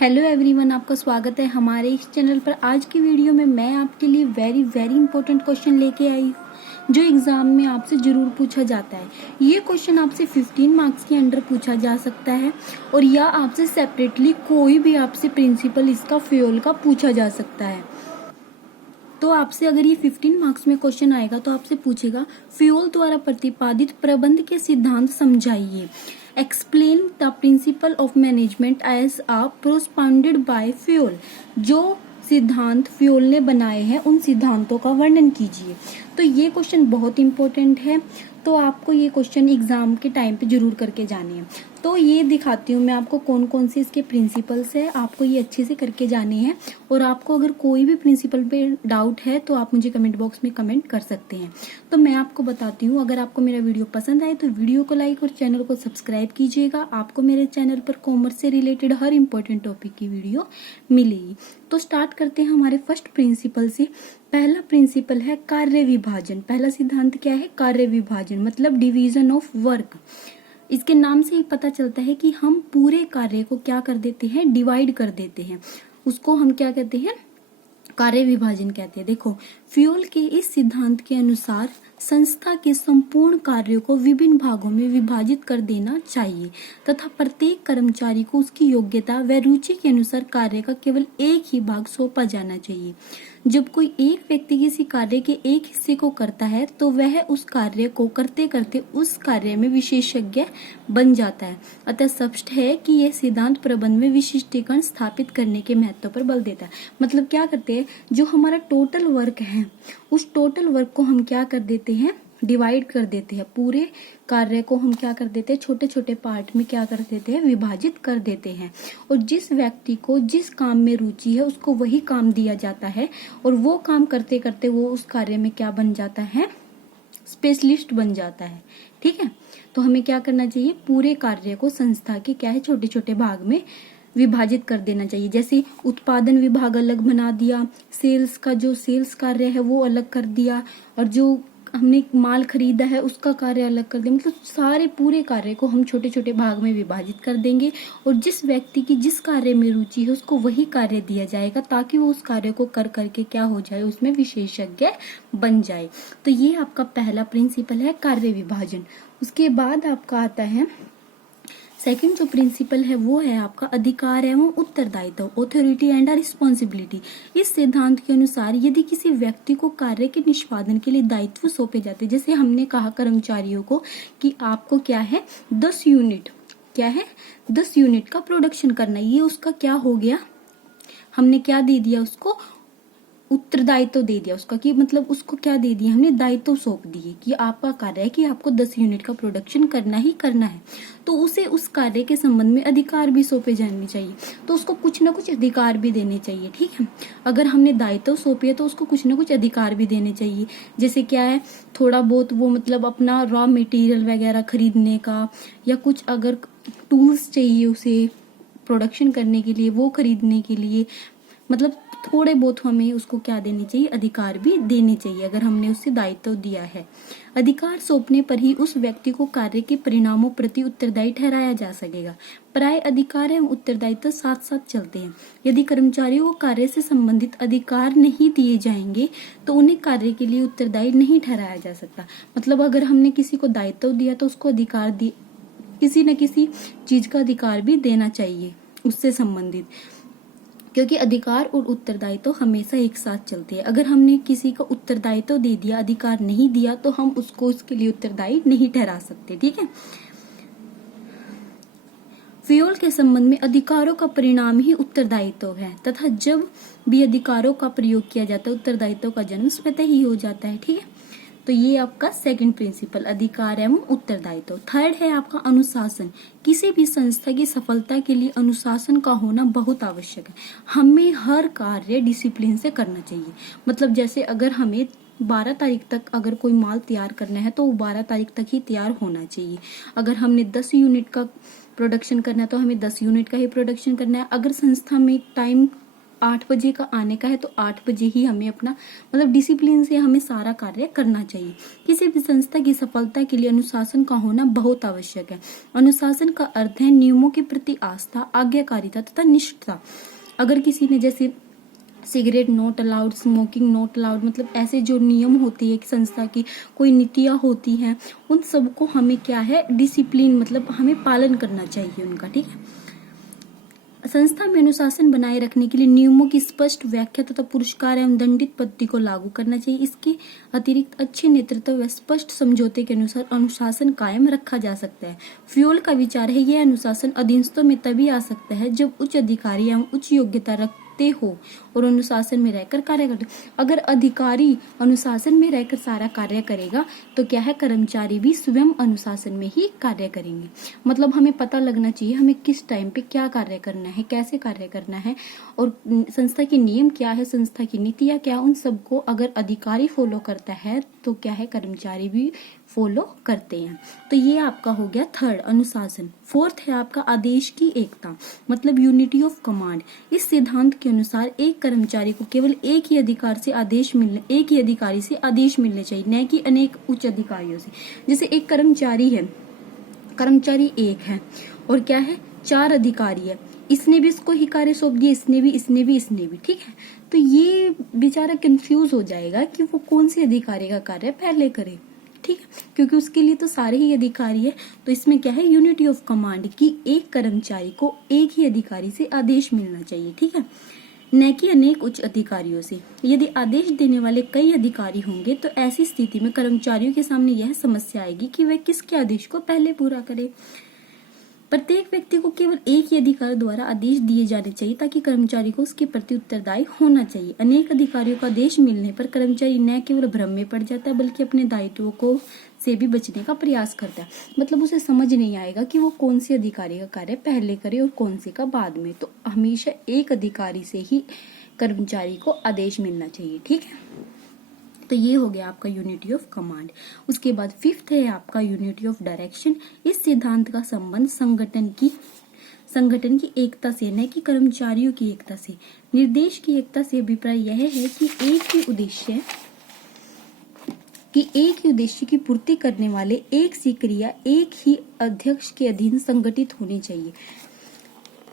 Hello everyone, आपका स्वागत है हमारे इस चैनल पर। आज की वीडियो में मैं आपके लिए वेरी इंपॉर्टेंट क्वेश्चन लेके आई हूँ जो एग्जाम में आपसे जरूर पूछा जाता है। ये क्वेश्चन आपसे 15 मार्क्स के अंडर पूछा जा सकता है और या आपसे सेपरेटली कोई भी आपसे प्रिंसिपल इसका फ्यूल का पूछा जा सकता है। तो आपसे अगर ये 15 मार्क्स में क्वेश्चन आएगा तो आपसे पूछेगा फ्यूल द्वारा प्रतिपादित प्रबंध के सिद्धांत समझाइए। Explain the principle of management as a propounded by Fayol. जो सिद्धांत फ्यूल ने बनाए हैं उन सिद्धांतों का वर्णन कीजिए। तो ये क्वेश्चन बहुत इंपॉर्टेंट है, तो आपको ये क्वेश्चन एग्जाम के टाइम पे जरूर करके जाने हैं। तो ये दिखाती हूँ मैं आपको कौन कौन से इसके प्रिंसिपल्स है, आपको ये अच्छे से करके जाने हैं। और आपको अगर कोई भी प्रिंसिपल पे डाउट है तो आप मुझे कमेंट बॉक्स में कमेंट कर सकते हैं। तो मैं आपको बताती हूँ, अगर आपको मेरा वीडियो पसंद आए तो वीडियो को लाइक और चैनल को सब्सक्राइब कीजिएगा। आपको मेरे चैनल पर कॉमर्स से रिलेटेड हर इंपॉर्टेंट टॉपिक की वीडियो मिलेगी। तो स्टार्ट करते हैं हमारे फर्स्ट प्रिंसिपल से। पहला प्रिंसिपल है कार्य विभाजन। पहला सिद्धांत क्या है? कार्य विभाजन, मतलब डिवीजन ऑफ वर्क। इसके नाम से ही पता चलता है कि हम पूरे कार्य को क्या कर देते हैं, डिवाइड कर देते हैं। उसको हम क्या कहते हैं? कार्य विभाजन कहते हैं। देखो, फ्यूल के इस सिद्धांत के अनुसार संस्था के संपूर्ण कार्यों को विभिन्न भागों में विभाजित कर देना चाहिए तथा प्रत्येक कर्मचारी को उसकी योग्यता व रुचि के अनुसार कार्य का केवल एक ही भाग सौंपा जाना चाहिए। जब कोई एक व्यक्ति किसी कार्य के एक हिस्से को करता है तो वह उस कार्य को करते करते उस कार्य में विशेषज्ञ बन जाता है। अतः स्पष्ट है कि यह सिद्धांत प्रबंध में विशिष्टीकरण स्थापित करने के महत्व पर बल देता है। मतलब क्या करते हैं, जो हमारा टोटल वर्क है उस टोटल वर्क को हम क्या कर देते हैं, डिवाइड कर देते हैं। पूरे कार्य को हम क्या कर देते हैं, छोटे छोटे पार्ट में क्या कर देते हैं, विभाजित कर देते हैं। और जिस व्यक्ति को जिस काम में रुचि है उसको वही काम दिया जाता है और वो काम करते करते वो उस कार्य में क्या बन जाता है, स्पेशलिस्ट बन जाता है। ठीक है, तो हमें क्या करना चाहिए, पूरे कार्य को संस्था के क्या है, छोटे छोटे भाग में विभाजित कर देना चाहिए। जैसे उत्पादन विभाग अलग बना दिया, सेल्स का जो सेल्स कार्य है वो अलग कर दिया, और जो हमने माल खरीदा है उसका कार्य अलग कर दिया। मतलब सारे पूरे कार्य को हम छोटे छोटे भाग में विभाजित कर देंगे और जिस व्यक्ति की जिस कार्य में रुचि है उसको वही कार्य दिया जाएगा ताकि वो उस कार्य को कर करके क्या हो जाए, उसमें विशेषज्ञ बन जाए। तो ये आपका पहला प्रिंसिपल है, कार्य विभाजन। उसके बाद आपका आता है सेकंड जो प्रिंसिपल है वो है आपका अधिकार एवं उत्तरदायित्व, ऑथोरिटी एंड रिस्पॉन्सिबिलिटी। इस सिद्धांत के अनुसार यदि किसी व्यक्ति को कार्य के निष्पादन के लिए दायित्व सौंपे जाते, जैसे हमने कहा कर्मचारियों को कि आपको क्या है, 10 यूनिट क्या है, 10 यूनिट का प्रोडक्शन करना, ये उसका क्या हो गया, हमने क्या दे दिया उसको, उत्तरदायित्व दे दिया उसका, कि मतलब उसको क्या दे दिया, हमने दायित्व सौंप दिए कि आपका कार्य है कि आपको 10 यूनिट का प्रोडक्शन करना ही करना है। तो उसे उस कार्य के संबंध में अधिकार भी सौंपे जाने चाहिए, तो उसको कुछ ना कुछ अधिकार भी देने चाहिए। ठीक है, अगर हमने दायित्व सौंपी है तो उसको कुछ ना कुछ अधिकार भी देने चाहिए। जैसे क्या है, थोड़ा बहुत वो मतलब अपना रॉ मटेरियल वगैरह खरीदने का, या कुछ अगर टूल्स चाहिए उसे प्रोडक्शन करने के लिए, वो खरीदने के लिए, मतलब थोड़े बहुत हमें उसको क्या देने चाहिए, अधिकार भी देने चाहिए अगर हमने उससे दायित्व दिया है। अधिकार सौंपने पर ही उस व्यक्ति को कार्य के परिणामों प्रति उत्तरदायी ठहराया जा सकेगा। प्राय अधिकार एवं उत्तरदायित्व साथ साथ चलते हैं। यदि कर्मचारियों को कार्य से संबंधित अधिकार नहीं दिए जाएंगे तो उन्हें कार्य के लिए उत्तरदायी नहीं ठहराया जा सकता। मतलब अगर हमने किसी को दायित्व दिया तो उसको अधिकार किसी न किसी चीज का अधिकार भी देना चाहिए उससे संबंधित, क्योंकि अधिकार और उत्तरदायित्व हमेशा एक साथ चलते हैं। अगर हमने किसी को उत्तरदायित्व दे दिया, अधिकार नहीं दिया, तो हम उसको उसके लिए उत्तरदायी नहीं ठहरा सकते। ठीक है, फ्यूल के संबंध में अधिकारों का परिणाम ही उत्तरदायित्व है तथा जब भी अधिकारों का प्रयोग किया जाता है उत्तरदायित्व का जन्म स्वतः ही हो जाता है। ठीक है, तो ये आपका सेकंड प्रिंसिपल, अधिकार एवं उत्तरदायित्व। थर्ड है आपका अनुशासन। किसी भी संस्था की सफलता के लिए अनुशासन का होना बहुत आवश्यक है। हमें हर कार्य डिसिप्लिन से करना चाहिए। मतलब जैसे अगर हमें 12 तारीख तक अगर कोई माल तैयार करना है तो वो 12 तारीख तक ही तैयार होना चाहिए। अगर हमने 10 यूनिट का प्रोडक्शन करना है तो हमें 10 यूनिट का ही प्रोडक्शन करना है। अगर संस्था में टाइम 8 बजे का आने का है तो 8 बजे ही हमें अपना मतलब डिसिप्लिन से हमें सारा कार्य करना चाहिए। किसी भी संस्था की सफलता के लिए अनुशासन का होना बहुत आवश्यक है। अनुशासन का अर्थ है नियमों के प्रति आस्था, आज्ञाकारिता तथा निष्ठा। अगर किसी ने जैसे cigarette not allowed, smoking not allowed, मतलब ऐसे जो नियम होती है कि संस्था की कोई नीतियां होती हैं, उन सबको हमें क्या है डिसिप्लिन मतलब हमें पालन करना चाहिए उनका, ठीक है। संस्था में अनुशासन बनाए रखने के लिए नियमों की स्पष्ट व्याख्या तथा पुरस्कार एवं दंडित पद्धति को लागू करना चाहिए। इसके अतिरिक्त अच्छे नेतृत्व व स्पष्ट समझौते के अनुसार अनुशासन कायम रखा जा सकता है। फ्यूल का विचार है यह अनुशासन अधीनस्थों में तभी आ सकता है जब उच्च अधिकारी एवं उच्च योग्यता रखते हो और अनुशासन में रहकर कार्य करते। अगर अधिकारी अनुशासन में रहकर सारा कार्य करेगा तो क्या है, कर्मचारी भी स्वयं अनुशासन में ही कार्य करेंगे। मतलब हमें पता लगना चाहिए हमें किस टाइम पे क्या कार्य करना है, कैसे कार्य करना है और संस्था के नियम क्या है, संस्था की नीतियां क्या, उन सबको अगर अधिकारी फॉलो करता है तो क्या है कर्मचारी भी फॉलो करते हैं। तो ये आपका हो गया थर्ड अनुशासन। फोर्थ है आपका आदेश की एकता, मतलब यूनिटी ऑफ कमांड। इस सिद्धांत के अनुसार एक कर्मचारी को केवल एक ही अधिकारी से आदेश मिलने चाहिए, न कि अनेक उच्च अधिकारियों से। जैसे एक कर्मचारी एक है और क्या है 4 अधिकारी है, इसने भी इसको ही कार्य सौंप दिया, इसने भी, ठीक है। तो ये बेचारा कंफ्यूज हो जाएगा कि वो कौन से अधिकारी का कार्य पहले करे, ठीक है, क्योंकि उसके लिए तो सारे ही अधिकारी है। तो इसमें क्या है यूनिटी ऑफ कमांड की एक कर्मचारी को एक ही अधिकारी से आदेश मिलना चाहिए, ठीक है, न कि अनेक उच्च अधिकारियों से। यदि आदेश देने वाले कई अधिकारी होंगे तो ऐसी स्थिति में कर्मचारियों के सामने यह समस्या आएगी कि वह किसके आदेश को पहले पूरा करे। प्रत्येक व्यक्ति को केवल एक ही अधिकारी द्वारा आदेश दिए जाने चाहिए ताकि कर्मचारी को उसके प्रति उत्तरदायी होना चाहिए। अनेक अधिकारियों का आदेश मिलने पर कर्मचारी न केवल भ्रम में पड़ जाता है बल्कि अपने दायित्वों को से भी बचने का प्रयास करता है। मतलब उसे समझ नहीं आएगा कि वो कौन से अधिकारी का कार्य पहले करे और कौन से का बाद में। तो हमेशा एक अधिकारी से ही कर्मचारी को आदेश मिलना चाहिए, ठीक है। तो ये हो गया आपका यूनिटी ऑफ कमांड। उसके बाद फिफ्थ है आपका यूनिटी ऑफ डायरेक्शन। इस सिद्धांत का संबंध संगठन की एकता से, न कि कर्मचारियों की एकता से। निर्देश की एकता से अभिप्राय यह है कि एक ही उद्देश्य की पूर्ति करने वाले एक सी क्रिया एक ही अध्यक्ष के अधीन संगठित होनी चाहिए।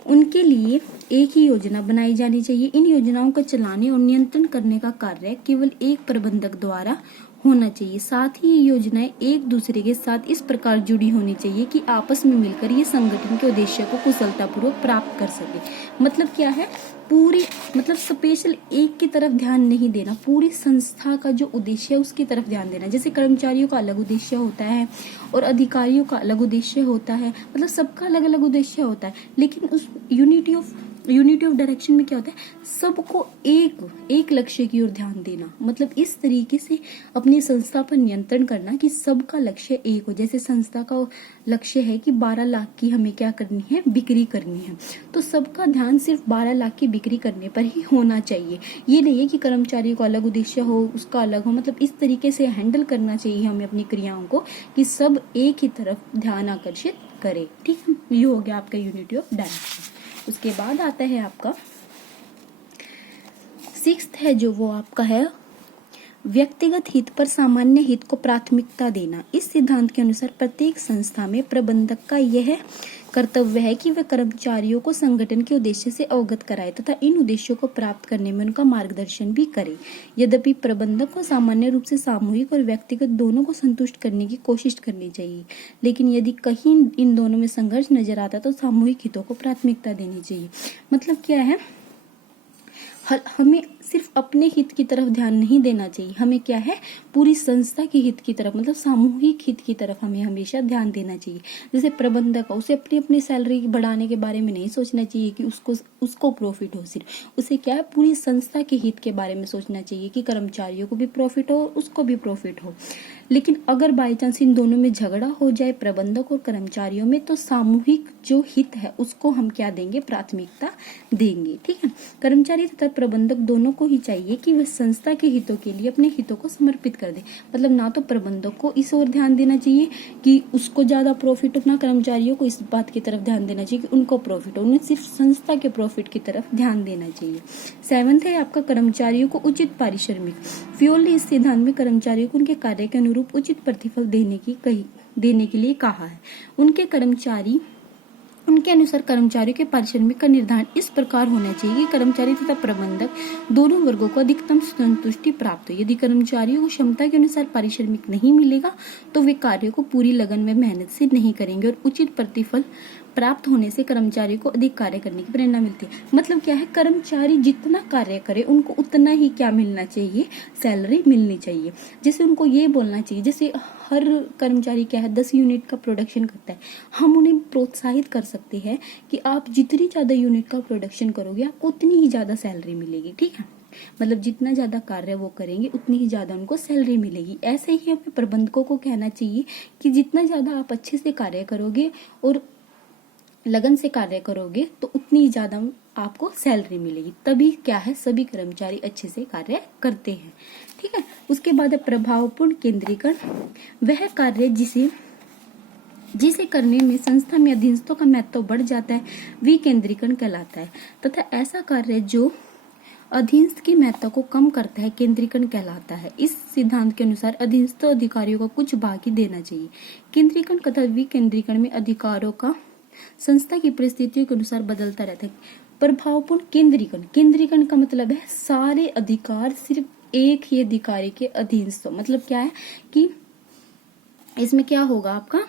उनके लिए एक ही योजना बनाई जानी चाहिए। इन योजनाओं को चलाने और नियंत्रण करने का कार्य केवल एक प्रबंधक द्वारा होना चाहिए। साथ ही ये योजनाएं एक दूसरे के साथ इस प्रकार जुड़ी होनी चाहिए कि आपस में मिलकर ये संगठन के उद्देश्य को कुशलतापूर्वक प्राप्त कर सके। मतलब क्या है, पूरी मतलब स्पेशल एक की तरफ ध्यान नहीं देना, पूरी संस्था का जो उद्देश्य है उसकी तरफ ध्यान देना। जैसे कर्मचारियों का अलग उद्देश्य होता है और अधिकारियों का अलग उद्देश्य होता है, मतलब सबका अलग अलग उद्देश्य होता है, लेकिन उस यूनिटी ऑफ डायरेक्शन में क्या होता है, सबको एक लक्ष्य की ओर ध्यान देना। मतलब इस तरीके से अपनी संस्था पर नियंत्रण करना कि सबका लक्ष्य एक हो। जैसे संस्था का लक्ष्य है कि 12 लाख की हमें क्या करनी है, बिक्री करनी है, तो सबका ध्यान सिर्फ 12 लाख की बिक्री करने पर ही होना चाहिए। ये नहीं है कि कर्मचारी को अलग उद्देश्य हो, उसका अलग हो। मतलब इस तरीके से हैंडल करना चाहिए हमें अपनी क्रियाओं को कि सब एक ही तरफ ध्यान आकर्षित करे, ठीक है। ये हो गया आपका यूनिटी ऑफ डायरेक्शन। उसके बाद आता है आपका सिक्स्थ है जो वो आपका है व्यक्तिगत हित पर सामान्य हित को प्राथमिकता देना। इस सिद्धांत के अनुसार प्रत्येक संस्था में प्रबंधक का यह कर्तव्य है कि वह कर्मचारियों को संगठन के उद्देश्य से अवगत कराए तथा इन उद्देश्यों को प्राप्त करने में उनका मार्गदर्शन भी करे। यद्यपि प्रबंधक को सामान्य रूप से सामूहिक और व्यक्तिगत दोनों को संतुष्ट करने की कोशिश करनी चाहिए, लेकिन यदि कहीं इन दोनों में संघर्ष नजर आता तो सामूहिक हितों को प्राथमिकता देनी चाहिए। मतलब क्या है, हमें सिर्फ अपने हित की तरफ ध्यान नहीं देना चाहिए, हमें क्या है पूरी संस्था के हित की तरफ, मतलब सामूहिक हित की तरफ हमें हमेशा ध्यान देना चाहिए। जैसे प्रबंधक उसे अपनी सैलरी बढ़ाने के बारे में नहीं सोचना चाहिए कि उसको प्रॉफिट हो, सिर्फ उसे क्या है पूरी संस्था के हित के बारे में सोचना चाहिए कि कर्मचारियों को भी प्रॉफिट हो, उसको भी प्रॉफिट हो। लेकिन अगर बाई चांस इन दोनों में झगड़ा हो जाए प्रबंधक और कर्मचारियों में, तो सामूहिक जो हित है उसको हम क्या देंगे, प्राथमिकता देंगे, ठीक है। कर्मचारी तथा प्रबंधक दोनों को ही चाहिए कि वह संस्था के हितों के लिए अपने हितों को समर्पित कर दे। मतलब ना तो प्रबंधक को इस ओर ध्यान देना चाहिए कि उसको ज्यादा प्रॉफिट हो, ना कर्मचारियों को इस बात की तरफ ध्यान देना चाहिए कि उनको प्रॉफिट हो। उन्हें सिर्फ संस्था के प्रॉफिट की तरफ ध्यान देना चाहिए। 7th है आपका कर्मचारियों को उचित पारिश्रमिक। फ्योल ने इस सिद्धांत में कर्मचारियों को उनके कार्य के अनुरूप उचित प्रतिफल देने के लिए कहा है। उनके अनुसार कर्मचारियों के पारिश्रमिक का निर्धारण इस प्रकार होना चाहिए कि कर्मचारी तथा प्रबंधक दोनों वर्गों को अधिकतम संतुष्टि प्राप्त हो। यदि कर्मचारियों को क्षमता के अनुसार पारिश्रमिक नहीं मिलेगा तो वे कार्य को पूरी लगन में मेहनत से नहीं करेंगे और उचित प्रतिफल प्राप्त होने से कर्मचारी को अधिक कार्य करने की प्रेरणा मिलती है। मतलब क्या है, कर्मचारी जितना कार्य करे उनको उतना ही क्या मिलना चाहिए, सैलरी मिलनी चाहिए। जैसे उनको ये बोलना चाहिए, जैसे हर कर्मचारी क्या है 10 यूनिट का प्रोडक्शन करता है, हम उन्हें प्रोत्साहित कर सकते हैं कि आप जितनी ज्यादा यूनिट का प्रोडक्शन करोगे आपको उतनी ही ज्यादा सैलरी मिलेगी। ठीक है, मतलब जितना ज्यादा कार्य वो करेंगे उतनी ही ज्यादा उनको सैलरी मिलेगी। ऐसे ही हमें प्रबंधकों को कहना चाहिए कि जितना ज्यादा आप अच्छे से कार्य करोगे और लगन से कार्य करोगे तो उतनी ही ज्यादा आपको सैलरी मिलेगी। तभी क्या है, सभी कर्मचारी अच्छे से कार्य करते हैं। ठीक है, उसके बाद है प्रभावपूर्ण केंद्रीकरण। वह कार्य जिसे करने में संस्था में अधीनस्थों का महत्व बढ़ जाता है विकेंद्रीकरण कहलाता है, तथा ऐसा कार्य जो अधीनस्थ की महत्व को कम करता है केंद्रीकरण कहलाता है। इस सिद्धांत के अनुसार अधीनस्थ अधिकारियों को कुछ भाग ही देना चाहिए। केंद्रीकरण तथा विकेंद्रीकरण में अधिकारों का संस्था की परिस्थितियों के अनुसार बदलता रहता है। प्रभावपूर्ण केंद्रीकरण का मतलब है सारे अधिकार सिर्फ एक ही अधिकारी के अधीन। मतलब क्या है कि इसमें क्या होगा, आपका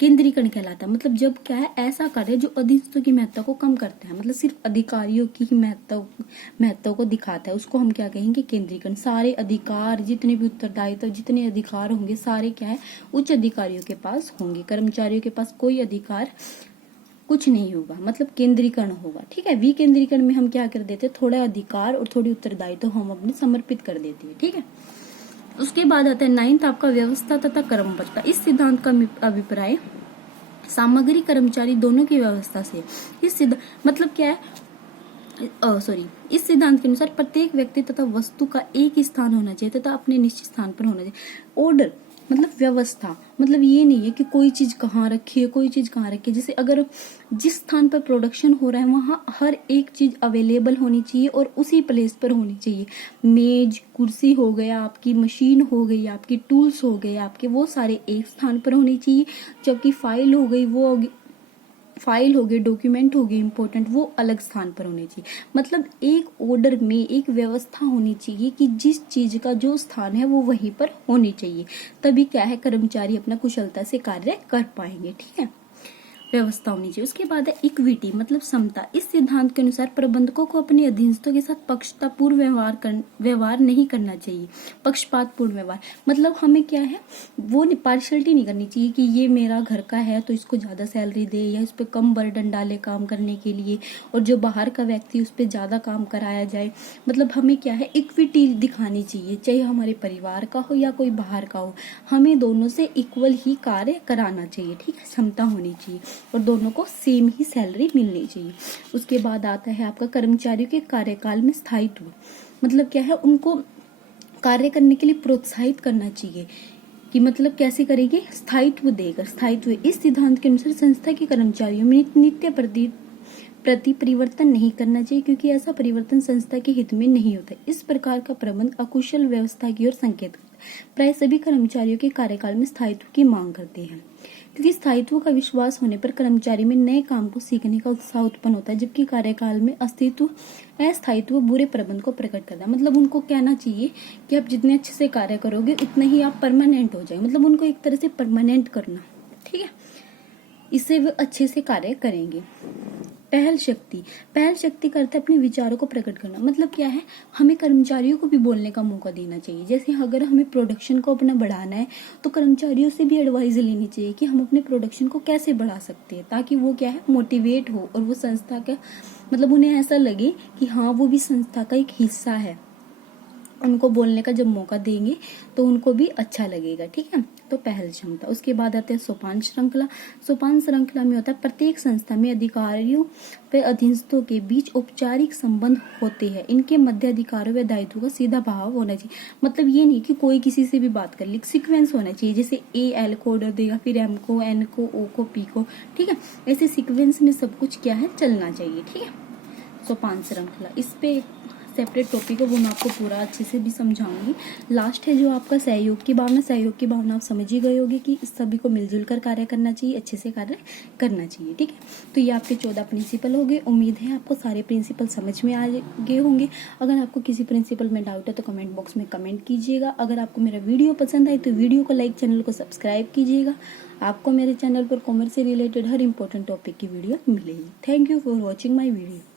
केंद्रीकरण कहलाता है। मतलब जब क्या है, ऐसा कार्य जो अधीनस्थों की महत्ता को कम करता है, मतलब सिर्फ अधिकारियों की ही महत्व को दिखाता है, उसको हम क्या कहेंगे, केंद्रीकरण। सारे अधिकार, जितने भी उत्तरदायित्व, जितने अधिकार होंगे सारे क्या है, उच्च अधिकारियों के पास होंगे। कर्मचारियों के पास कोई अधिकार कुछ नहीं होगा, मतलब केंद्रीकरण होगा। ठीक है, विकेंद्रीकरण में हम क्या कर देते हैं, थोड़ा अधिकार और थोड़ी उत्तरदायित्व हम अपने समर्पित कर देते हैं। ठीक है, उसके बाद आता है 9th आपका व्यवस्था तथा कर्मबद्धता। इस सिद्धांत का अभिप्राय सामग्री कर्मचारी दोनों की व्यवस्था से। मतलब क्या है, इस सिद्धांत के अनुसार प्रत्येक व्यक्ति तथा वस्तु का एक ही स्थान होना चाहिए तथा अपने निश्चित स्थान पर होना चाहिए। ऑर्डर मतलब व्यवस्था, मतलब ये नहीं है कि कोई चीज कहाँ रखी है, कोई चीज कहाँ रखी है। जैसे अगर जिस स्थान पर प्रोडक्शन हो रहा है वहां हर एक चीज अवेलेबल होनी चाहिए और उसी प्लेस पर होनी चाहिए। मेज, कुर्सी हो गया, आपकी मशीन हो गई, आपकी टूल्स हो गए आपके, वो सारे एक स्थान पर होनी चाहिए। जबकि फाइल हो गई, वो फाइल हो गए, डॉक्यूमेंट हो गए इंपॉर्टेंट, वो अलग स्थान पर होने चाहिए। मतलब एक ऑर्डर में एक व्यवस्था होनी चाहिए कि जिस चीज का जो स्थान है वो वहीं पर होनी चाहिए। तभी क्या है, कर्मचारी अपना कुशलता से कार्य कर पाएंगे। ठीक है, व्यवस्था होनी चाहिए। उसके बाद है इक्विटी मतलब समता। इस सिद्धांत के अनुसार प्रबंधकों को अपने अधीनस्थों के साथ पक्षपातपूर्ण व्यवहार नहीं करना चाहिए। पक्षपातपूर्ण व्यवहार मतलब हमें क्या है, वो पार्शलिटी नहीं करनी चाहिए कि ये मेरा घर का है तो इसको ज्यादा सैलरी दे या इस पे कम बर्डन डाले काम करने के लिए, और जो बाहर का व्यक्ति उस पे ज्यादा काम कराया जाए। मतलब हमें क्या है, इक्विटी दिखानी चाहिए, चाहे हमारे परिवार का हो या कोई बाहर का हो, हमें दोनों से इक्वल ही कार्य कराना चाहिए। ठीक है, क्षमता होनी चाहिए और दोनों को सेम ही सैलरी मिलनी चाहिए। उसके बाद आता है आपका कर्मचारियों के कार्यकाल में स्थायित्व। मतलब क्या है, उनको कार्य करने के लिए प्रोत्साहित करना चाहिए कि मतलब कैसे करेंगे, स्थायित्व देकर। स्थायित्व इस सिद्धांत के अनुसार संस्था के कर्मचारियों में नित्य प्रति परिवर्तन नहीं करना चाहिए, क्योंकि ऐसा परिवर्तन संस्था के हित में नहीं होता। इस प्रकार का प्रबंध अकुशल व्यवस्था की ओर संकेत करता है। प्राय सभी कर्मचारियों के कार्यकाल में स्थायित्व की मांग करते हैं, क्योंकि स्थायित्व का विश्वास होने पर कर्मचारी में नए काम को सीखने का उत्साह उत्पन्न होता है, जबकि कार्यकाल में अस्थायित्व बुरे प्रबंध को प्रकट करता है। मतलब उनको कहना चाहिए कि आप जितने अच्छे से कार्य करोगे उतने ही आप परमानेंट हो जाएंगे। मतलब उनको एक तरह से परमानेंट करना। ठीक है, इससे वे अच्छे से कार्य करेंगे। पहल शक्ति का अर्थ है अपने विचारों को प्रकट करना। मतलब क्या है, हमें कर्मचारियों को भी बोलने का मौका देना चाहिए। जैसे अगर हमें प्रोडक्शन को अपना बढ़ाना है तो कर्मचारियों से भी एडवाइस लेनी चाहिए कि हम अपने प्रोडक्शन को कैसे बढ़ा सकते हैं, ताकि वो क्या है, मोटिवेट हो और वो संस्था का मतलब उन्हें ऐसा लगे कि हाँ वो भी संस्था का एक हिस्सा है उनको बोलने का जब मौका देंगे तो उनको भी अच्छा लगेगा। ठीक है, तो पहल क्षमता। उसके बाद आते हैं सोपान श्रृंखला। सोपान श्रृंखला में होता है प्रत्येक संस्था में अधिकारियों व अधीनस्थों के बीच औपचारिक संबंध होते हैं। इनके मध्य अधिकारों व दायित्वों का सीधा भाव होना चाहिए। मतलब ये नहीं कि कोई किसी से भी बात कर ले, सीक्वेंस होना चाहिए। जैसे ए एल को ऑर्डर देगा, फिर एम को, एन को, ओ को, पी को। ठीक है, ऐसे सीक्वेंस में सब कुछ क्या है, चलना चाहिए। ठीक है, सोपान श्रृंखला, इस पे सेपरेट टॉपिक है, वो मैं आपको पूरा अच्छे से भी समझाऊंगी। लास्ट है जो आपका सहयोग की भावना। सहयोग की भावना आप समझ ही गए होगे कि सभी को मिलजुल कर कार्य करना चाहिए, अच्छे से कार्य करना चाहिए। ठीक है, तो ये आपके 14 प्रिंसिपल हो गए। उम्मीद है आपको सारे प्रिंसिपल समझ में आ गए होंगे। अगर आपको किसी प्रिंसिपल में डाउट है तो कमेंट बॉक्स में कमेंट कीजिएगा। अगर आपको मेरा वीडियो पसंद आए तो वीडियो को लाइक, चैनल को सब्सक्राइब कीजिएगा। आपको मेरे चैनल पर कॉमर्स से रिलेटेड हर इंपॉर्टेंट टॉपिक की वीडियो मिलेगी। Thank you for watching my video.